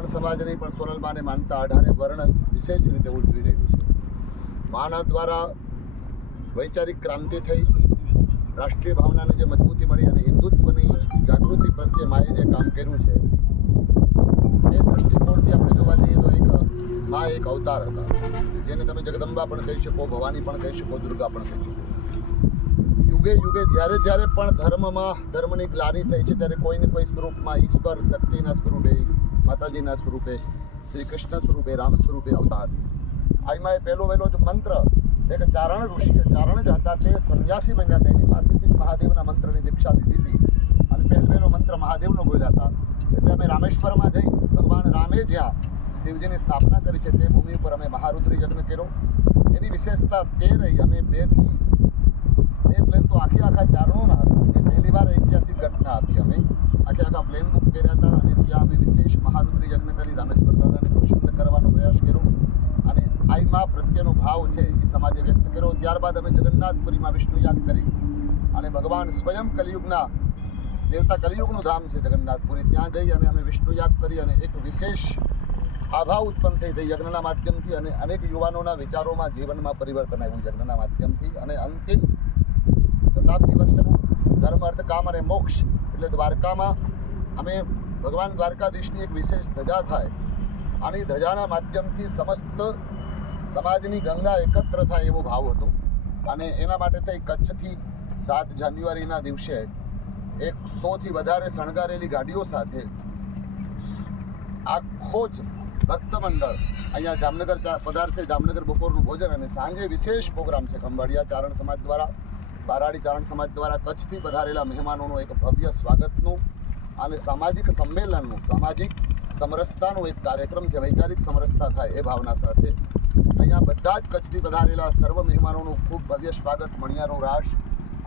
ચારણ સમાજ નહીં, પણ સોનલમાને માનતા અઢારે વર્ણ વિશેષ રીતે ઉજવી રહ્યું છે. માના દ્વારા વૈચારિક ક્રાંતિ થઈ, રાષ્ટ્રીય ભાવનાને જે મજબૂતી મળી અને હિન્દુત્વની જાગૃતિ પ્રત્યે માએ જે કામ કર્યું છે, એ દૃષ્ટિકોણથી આપણે જોવા જઈએ તો એક મા એક અવતાર હતા, જેને તમે જગદંબા પણ કહી શકો, ભવાની પણ કહી શકો, દુર્ગા પણ કહી શકો. યુગે યુગે જ્યારે જ્યારે પણ ધર્મમાં ધર્મની ગ્લાની થઈ છે, ત્યારે કોઈને કોઈ સ્વરૂપમાં ઈશ્વર શક્તિના સ્વરૂપે માતાજીના સ્વરૂપે, શ્રી કૃષ્ણ સ્વરૂપે, રામ સ્વરૂપે આવતા હતી આઈમાં એ પહેલો વહેલો જ મંત્ર, એક ચારણ ઋષિ, ચારણ જ હતા તે સંન્યાસી બન્યા હતા એની પાસેથી જ મહાદેવના મંત્રની દીક્ષા લીધી હતી. અને પહેલો વહેલો મંત્ર મહાદેવનો બોલ્યા હતા. એટલે અમે રામેશ્વરમાં જઈ ભગવાન રામે જ્યાં શિવજીની સ્થાપના કરી છે તે ભૂમિ ઉપર અમે મહારુદ્રી યજ્ઞ કર્યો. એની વિશેષતા તે રહી, અમે બેથી, બે પ્લેન તો આખે આખા ચારણોના હતા. એ પહેલી વાર ઐતિહાસિક ઘટના હતી અમે. આખે આખા પ્લેન બુક કર્યા હતા. અને ત્યાં અમે વિશેષ મહારુદ્રી યજ્ઞ કરી રામેશ્વર દાદાને પ્રસન્ન કરવાનો પ્રયાસ કર્યો અને આઈમાં પ્રત્યેનો ભાવ છે એ સમાજે વ્યક્ત કર્યો. ત્યારબાદ અમે જગન્નાથપુરીમાં વિષ્ણુ યાગ કરી અને ભગવાન સ્વયં કલિયુગના, દેવતા કલિયુગનું ધામ છે જગન્નાથપુરી. ત્યાં જઈ અને અમે વિષ્ણુ યાગ કરી અને એક વિશેષ આભા ઉત્પન્ન થઈ તે યજ્ઞના માધ્યમથી અને અનેક યુવાનોના વિચારોમાં જીવનમાં પરિવર્તન આવ્યું યજ્ઞના માધ્યમથી. અને અંતિમ શતાબ્દી વર્ષનું ધર્મ, અર્થ, કામ અને મોક્ષ એટલે દ્વારકામાં અમે ભગવાન દ્વારકાધીશની એક વિશેષ ધજા થાય. આની ધજાના માધ્યમથી સમસ્ત સમાજની ગંગા એકત્ર થાય એવો ભાવ હતો. અને એના માટે થઈ કચ્છથી સાત જાન્યુઆરીના દિવસે એક સોથી વધારે શણગારેલી ગાડીઓ સાથે આખો જ ભક્ત મંડળ અહીંયા જામનગર પધારશે. જામનગર બપોરનું ભોજન અને સાંજે વિશેષ પ્રોગ્રામ છે ખંભાળિયા ચારણ સમાજ દ્વારા, બારાડી ચારણ સમાજ દ્વારા કચ્છથી પધારેલા મહેમાનોનું એક ભવ્ય સ્વાગતનું અને સામાજિક સંમેલનનું, સામાજિક સમરસતાનો એક કાર્યક્રમ છે, વૈચારિક સમરસતા થાય એ ભાવના સાથે. અહીંયા બધા જ કચ્છથી પધારેલા સર્વ મહેમાનોનું ખૂબ ભવ્ય સ્વાગત મણિયાનો રાસ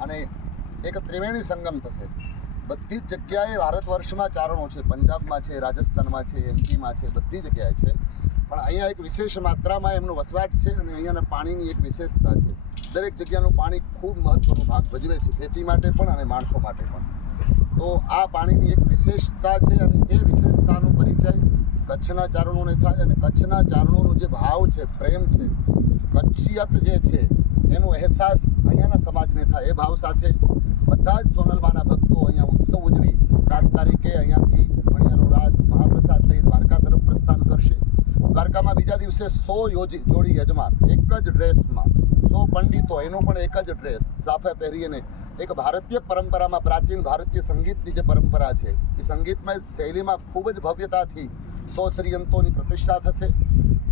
અને એક ત્રિવેણી સંગમ થશે. બધી જ જગ્યાએ ભારત વર્ષમાં ચારણો છે, પંજાબમાં છે, રાજસ્થાનમાં છે, એમપીમાં છે, બધી જગ્યાએ છે. પણ અહીંયા એક વિશેષ માત્રામાં એમનો વસવાટ છે અને અહીંયાના પાણીની એક વિશેષતા છે. દરેક જગ્યાનું પાણી ખૂબ મહત્વનો ભાગ ભજવે છે, ખેતી માટે પણ અને માણસો માટે પણ. તો આ પાણીની એક વિશેષતા છે અને એ વિશેષતાનો પરિચય કચ્છના ચારણોને થાય અને કચ્છના ચારણોનો જે ભાવ છે, પ્રેમ છે, કચ્છિયત જે છે, એનો અહેસાસ અહીંયાના સમાજને થાય. એ ભાવ સાથે બધા જ સોનલમાના ભક્તો અહીંયા ઉત્સવ ઉજવી સાત તારીખે અહીંયાથી મણિયારો રાસ મહાપ્રસાદ લઈ દ્વારકા તરફ પ્રસ્થાન કરશે. દ્વારકામાં બીજા દિવસે સો યોજી, જોડી યજમાન, એક જ ડ્રેસમાં સો પંડિતો, એનો પણ એક જ ડ્રેસ, સાફે પહેરીને એક ભારતીય પરંપરામાં પ્રાચીન ભારતીય સંગીતની જે પરંપરા છે, એ સંગીતમય શૈલીમાં ખૂબ જ ભવ્યતાથી સો શ્રીયંતોની પ્રતિષ્ઠા થશે.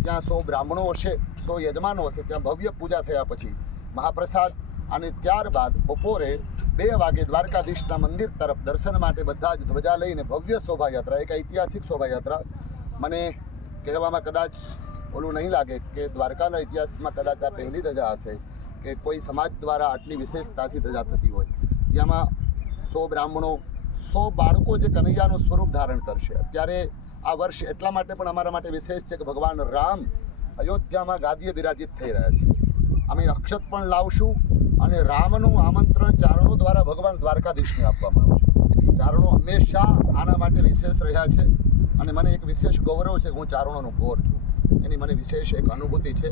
ત્યાં સો બ્રાહ્મણો હશે, સો યજમાનો હશે, ત્યાં ભવ્ય પૂજા થયા પછી મહાપ્રસાદ અને ત્યારબાદ બપોરે બે વાગે દ્વારકાધીશના મંદિર તરફ દર્શન માટે બધા જ ધ્વજા લઈને ભવ્ય શોભાયાત્રા, એક ઐતિહાસિક શોભાયાત્રા. મને કહેવામાં કદાચ ઓલું નહીં લાગે કે દ્વારકાના ઇતિહાસમાં કદાચ આ પહેલી ધજા હશે. કે કોઈ સમાજ દ્વારા આટલી વિશેષતાથી ધજા થતી હોય, જેમાં સો બ્રાહ્મણો, સો બાળકો જે કનૈયાનું સ્વરૂપ ધારણ કરશે. અત્યારે આ વર્ષ એટલા માટે પણ અમારા માટે વિશેષ છે કે ભગવાન રામ અયોધ્યામાં ગાદીએ બિરાજિત થઈ રહ્યા છે. અમે અક્ષત પણ લાવશું અને રામનું આમંત્રણ ચારણો દ્વારા ભગવાન દ્વારકાધીશને આપવામાં આવશે. ચારણો હંમેશા આના માટે વિશેષ રહ્યા છે અને મને એક વિશેષ ગૌરવ છે કે હું ચારણોનો કોર છું. એની મને વિશેષ એક અનુભૂતિ છે.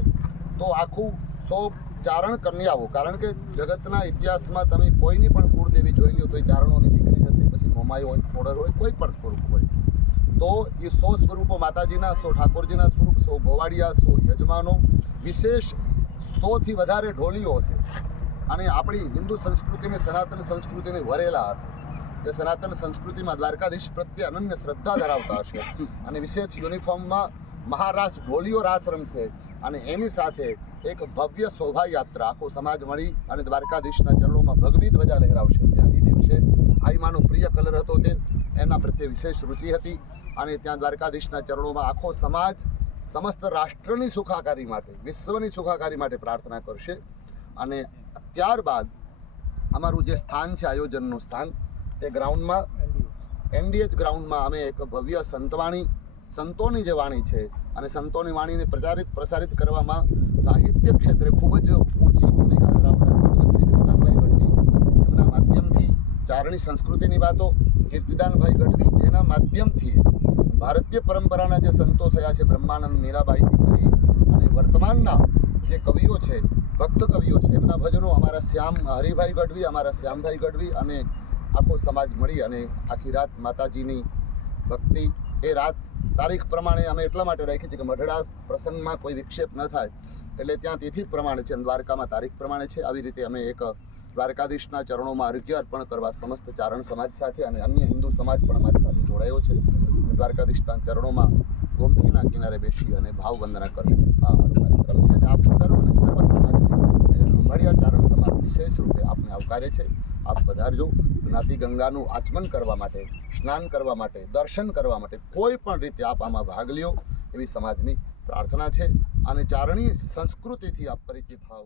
તો આખું સો ચારણ કન્યાઓ કારણ કે જગતના ઇતિહાસમાં તમે કોઈની પણ કુળદેવી જોઈ લો તો એ ચારણોની દીકરી જશે પછી મોમાઈ હોય ખોડર હોય, કોઈ પણ સ્વરૂપ હોય. તો એ સો સ્વરૂપો માતાજીના સો, ઠાકોરજીના સ્વરૂપ, સો ભોવાડિયા સો યજમાનો, વિશેષ સોથી વધારે ઢોલીઓ હશે. અને આપણી હિન્દુ સંસ્કૃતિને, સનાતન સંસ્કૃતિને વરેલા હશે. જે સનાતન સંસ્કૃતિમાં દ્વારકાધીશ પ્રત્યે અનન્ય શ્રદ્ધા ધરાવતા હશે. અને વિશેષ યુનિફોર્મમાં મહારાસ ઢોલીઓ રાસ રમશે. અને એની સાથે એક ભવ્ય શોભાયાત્રા આખો સમાજ મળી અને દ્વારકાધીશના ચરણોમાં ભગવી ધ્વજા લહેરાવશે. ત્યાં એ દિવસે આઈમાનો પ્રિય કલર હતો તે એના પ્રત્યે વિશેષ રુચિ હતી અને ત્યાં દ્વારકાધીશના ચરણોમાં આખો સમાજ સમસ્ત રાષ્ટ્રની સુખાકારી માટે, વિશ્વની સુખાકારી માટે પ્રાર્થના કરશે. અને ત્યારબાદ અમારું જે સ્થાન છે, આયોજનનું સ્થાન, એ ગ્રાઉન્ડમાં, એનડીએચ ગ્રાઉન્ડમાં અમે એક ભવ્ય સંતવાણી, સંતોની જે વાણી છે અને સંતોની વાણીને પ્રચારિત પ્રસારિત કરવામાં સાહિત્ય ક્ષેત્રે ખૂબ જ ઊંચી ભૂમિકા ધરાવનાર પદ્મશ્રી વિનોદાનભાઈ ગઢવી. એમના માધ્યમથી ચારણી સંસ્કૃતિની વાતો કીર્તિદાનભાઈ ગઢવી જેના માધ્યમથી ભારતીય પરંપરાના જે સંતો થયા છે, બ્રહ્માનંદ મીરાબાઈથી કરી અને વર્તમાનના જે કવિઓ છે, ભક્ત કવિઓ છે, એમના ભજનો અમારા શ્યામ હરિભાઈ ગઢવી, અમારા શ્યામભાઈ ગઢવી અને આખો સમાજ મળી અને આખી રાત માતાજીની ભક્તિ એ રાત તારીખ પ્રમાણે અમે એટલા માટે રાખી છે કે મઢડા પ્રસંગમાં કોઈ વિક્ષેપ ન થાય. એટલે ત્યાં તિથિ પ્રમાણે છે દ્વારકામાં તારીખ પ્રમાણે છે. આવી રીતે અમે એક દ્વારકાધીશના ચરણોમાં અર્ઘ્ય અર્પણ કરવા સમસ્ત ચારણ સમાજ સાથે અને અન્ય હિન્દુ સમાજ પણ અમારી સાથે જોડાયો છે. અને દ્વારકાધીશના ચરણોમાં ગોમતીના કિનારે બેસી અને ભાવ વંદના કરી આ કાર્યક્રમ છે. અને આપ સર્વ અને સર્વ સમાજને, અહીંયા ચારણ સમાજ વિશેષ રૂપે આપને આવકારે છે. આપ પધારજો. જ્ઞાતિ ગંગાનું આચમન કરવા માટે, સ્નાન કરવા માટે, દર્શન કરવા માટે કોઈ પણ રીતે આપ આમાં ભાગ લ્યો એવી સમાજની પ્રાર્થના છે. અને ચારણી સંસ્કૃતિથી આપ પરિચિત થાવ.